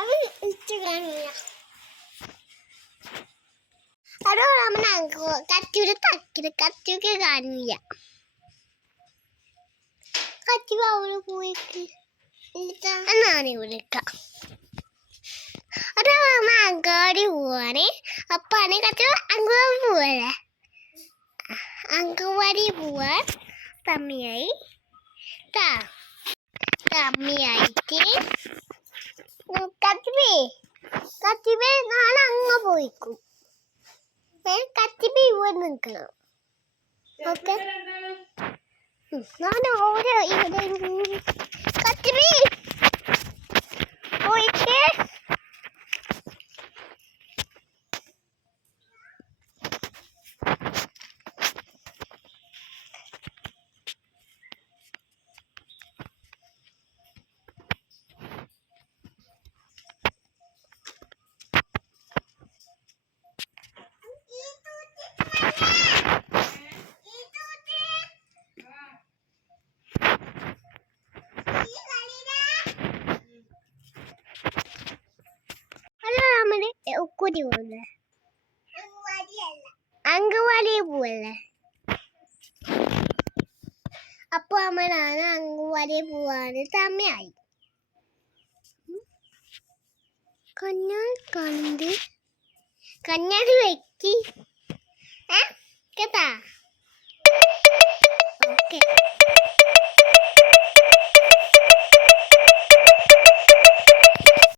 അത് ഇട്ട് കാണില്ല അതോ നമ്മൾ കച്ചൂര് തക്കിൽ കച്ചൂക്ക് കാണില്ല. കച്ചു അവിടെ പോയിട്ട് എന്നാണ് വിളിക്കാം. അത് നമ്മ അങ്ങാടി പോവാണ്. അപ്പാണ് കച്ചു അങ്ങോട്ട് പോവല്ലേ? അങ്കവാടി പോവാൻ തമ്മിയായി ട്ടാ. കത്തിബേ നാളെ അങ്ങ് പോയിക്കും. ഞാൻ കത്തിബേ ഇവിടെ നിൽക്കണം. ഓക്കെ? ഞാൻ ഓരോ ഇവിടെ ഉക്കുരി പോകുന്നത് അങ്കവാടി പോവല്ലേ? അപ്പൊ അമ്മനാണ് അങ്കവാടി പോവാന് തമ്മയായി കഞ്ഞാൽ കണ്ട്. കഞ്ഞാടി വെക്കി. കേട്ടാ? ഓക്കെ.